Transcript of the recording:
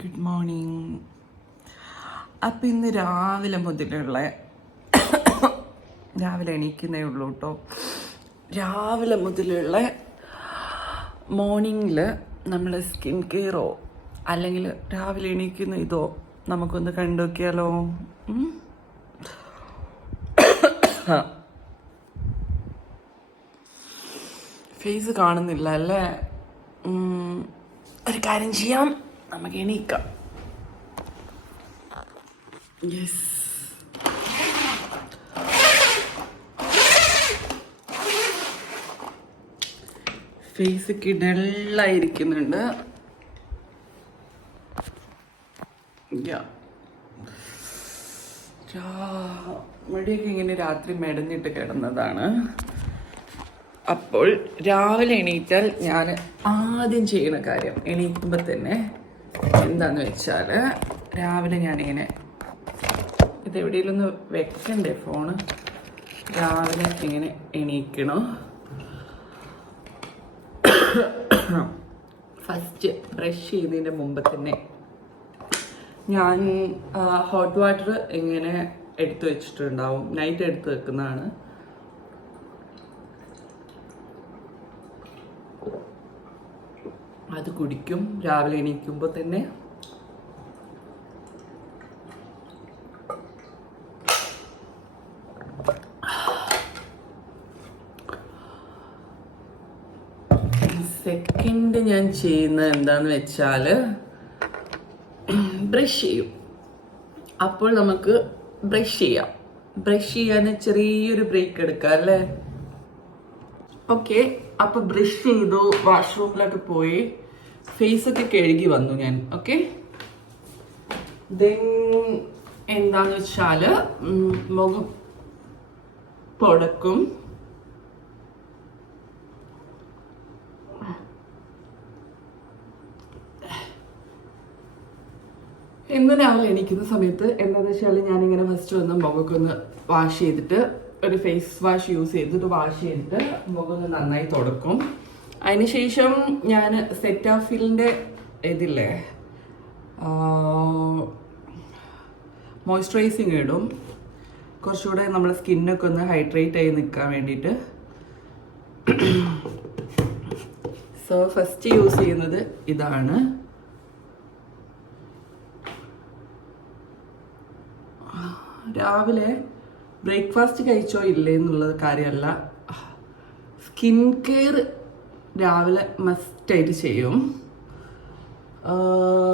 Good morning. അപ്പം ഇന്ന് രാവിലെ മുതലുള്ള രാവിലെ എണീക്കുന്നേ ഉള്ളൂ കേട്ടോ. രാവിലെ മുതലുള്ള മോർണിംഗിൽ നമ്മൾ സ്കിൻ കെയറോ അല്ലെങ്കിൽ രാവിലെ എണീക്കുന്ന ഇതോ നമുക്കൊന്ന് കണ്ടു നോക്കിയാലോ. ഫേസ് കാണുന്നില്ല അല്ലേ? ഒരു കാര്യം ചെയ്യാം, നമുക്ക് എണീക്കാം. Yes, face കിടലായിരിക്കുന്നുണ്ട്. മുടിയൊക്കെ ഇങ്ങനെ രാത്രി മെടഞ്ഞിട്ട് കിടന്നതാണ്. അപ്പോൾ രാവിലെ എണീറ്റാൽ ഞാൻ ആദ്യം ചെയ്യുന്ന കാര്യം എണീക്കുമ്പോൾ തന്നെ എന്താന്ന് വെച്ചാൽ, രാവിലെ ഞാനിങ്ങനെ ഇതെവിടെയെങ്കിലും ഒന്ന് വെക്കണ്ടേ ഫോണ്. രാവിലെ ഇങ്ങനെ എണീക്കണോ, ഫസ്റ്റ് ബ്രഷ് ചെയ്യുന്നതിൻ്റെ മുമ്പ് തന്നെ ഞാൻ ഹോട്ട് വാട്ടർ ഇങ്ങനെ എടുത്തു വെച്ചിട്ടുണ്ടാവും. നൈറ്റ് എടുത്ത് വെക്കുന്നതാണ്. അത് കുടിക്കും രാവിലെ എണീക്കുമ്പോൾ തന്നെ. സെക്കൻഡ് ഞാൻ ചെയ്യുന്നത് എന്താന്ന് വെച്ചാൽ ബ്രഷ് ചെയ്യും. അപ്പോൾ നമുക്ക് ബ്രഷ് ചെയ്യാൻ ചെറിയൊരു ബ്രേക്ക് എടുക്കാം അല്ലേ? ഓക്കെ, അപ്പൊ ബ്രഷ് ചെയ്തു, വാഷ്റൂമിലൊക്കെ പോയി ഫേസ് ഒക്കെ കഴുകി വന്നു ഞാൻ. ഓക്കെ, ദെൻ എന്താന്ന് വെച്ചാല് മുഖം തുടക്കും. ഇന്ന് രാവിലെ എണീക്കുന്ന സമയത്ത് എന്താണെന്ന് വെച്ചാൽ ഞാനിങ്ങനെ ഫസ്റ്റ് വന്ന് മുഖമൊക്കെ ഒന്ന് വാഷ് ചെയ്തിട്ട്, ഒരു ഫേസ് വാഷ് യൂസ് ചെയ്തിട്ട് വാഷ് ചെയ്തിട്ട് മുഖം ഒന്ന് നന്നായി തുടക്കും. അതിനുശേഷം ഞാൻ സെറ്റാഫിലിൻ്റെ ഇതില്ലേ മോയ്സ്ചറൈസിങ് ഇടും, കുറച്ചുകൂടെ നമ്മുടെ സ്കിന്നൊക്കെ ഒന്ന് ഹൈഡ്രേറ്റ് ആയി നിൽക്കാൻ വേണ്ടിയിട്ട്. സോ ഫസ്റ്റ് യൂസ് ചെയ്യുന്നത് ഇതാണ്. രാവിലെ ബ്രേക്ക്ഫാസ്റ്റ് കഴിച്ചോ ഇല്ലേ എന്നുള്ളത് കാര്യമല്ല, സ്കിൻ കെയർ രാവിലെ മസ്റ്റായിട്ട് ചെയ്യും.